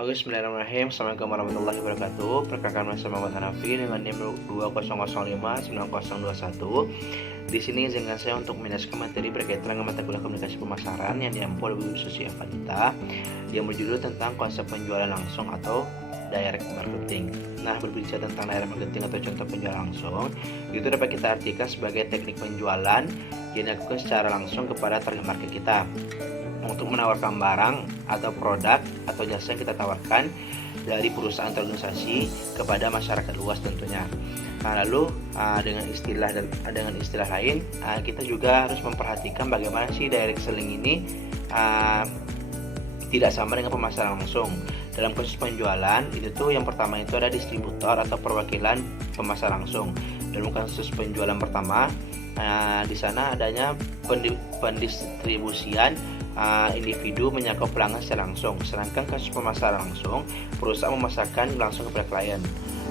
Oke, bismillahirrahmanirrahim. Assalamualaikum warahmatullahi wabarakatuh. Perkenalkan, saya Muhammad Hanafi dengan NIM 2005905921. Di sini izinkan saya untuk menjelaskan materi berkaitan dengan mata kuliah komunikasi pemasaran yang diampu oleh Bu Susi Evanita yang berjudul tentang konsep penjualan langsung atau direct marketing. Nah, berbicara tentang direct marketing atau contoh penjualan langsung, itu dapat kita artikan sebagai teknik penjualan yang dilakukan secara langsung kepada target market kita untuk menawarkan barang atau produk atau jasa yang kita tawarkan dari perusahaan atau organisasi kepada masyarakat luas tentunya. Nah, lalu dengan istilah lain, kita juga harus memperhatikan bagaimana sih direct selling ini tidak sama dengan pemasaran langsung. Dalam proses penjualan itu tuh yang pertama itu ada distributor atau perwakilan pemasaran langsung. Dalam kasus penjualan pertama, di sana adanya pendistribusian individu menyangkut pelanggan secara langsung. Sedangkan kasus pemasaran langsung, perusahaan memasarkan langsung kepada klien.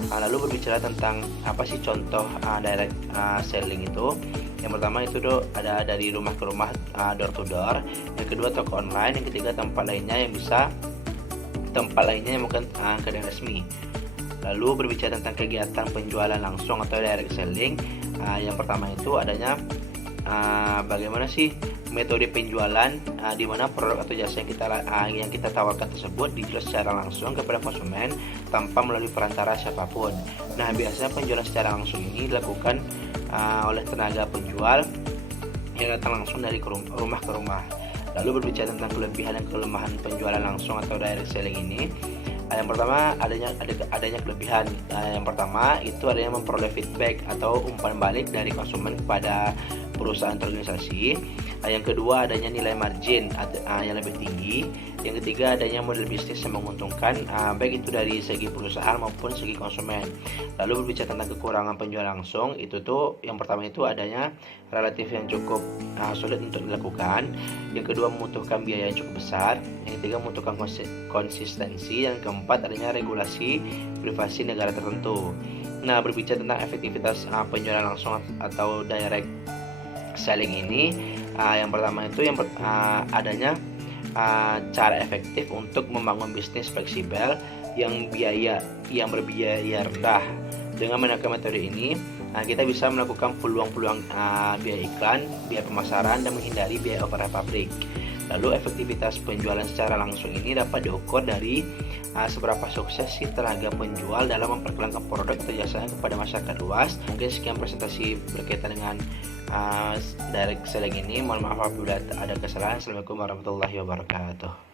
Lalu berbicara tentang apa sih contoh direct selling itu. Yang pertama itu ada dari rumah ke rumah, door to door. Yang kedua toko online. Yang ketiga tempat lainnya yang bukan kedai resmi. Lalu berbicara tentang kegiatan penjualan langsung atau direct selling. Yang pertama itu adanya bagaimana sih metode penjualan di mana produk atau jasa yang kita tawarkan tersebut dijual secara langsung kepada konsumen tanpa melalui perantara siapapun. Nah, biasanya penjualan secara langsung ini dilakukan oleh tenaga penjual yang datang langsung dari rumah ke rumah. Lalu berbicara tentang kelebihan dan kelemahan penjualan langsung atau direct selling ini. Yang pertama adanya kelebihan. Yang pertama itu adanya memperoleh feedback atau umpan balik dari konsumen kepada perusahaan atau organisasi. Yang kedua adanya nilai margin yang lebih tinggi. Yang ketiga adanya model bisnis yang menguntungkan baik itu dari segi perusahaan maupun segi konsumen. Lalu berbicara tentang kekurangan penjualan langsung, itu tuh yang pertama itu adanya relatif yang cukup sulit untuk dilakukan. Yang kedua membutuhkan biaya yang cukup besar. Yang ketiga membutuhkan konsistensi. Yang keempat adanya regulasi privasi negara tertentu. Nah, berbicara tentang efektivitas penjualan langsung atau direct selling ini, yang pertama itu adanya cara efektif untuk membangun bisnis fleksibel yang berbiaya rendah. Dengan menggunakan metode ini, kita bisa melakukan peluang-peluang biaya iklan, biaya pemasaran, dan menghindari biaya overhead pabrik. Lalu efektivitas penjualan secara langsung ini dapat diukur dari seberapa sukses si tenaga penjual dalam memperkenalkan produk atau jasanya kepada masyarakat luas. Mungkin sekian presentasi berkaitan dengan direct selling ini. Mohon maaf apabila ada kesalahan. Assalamualaikum warahmatullahi wabarakatuh.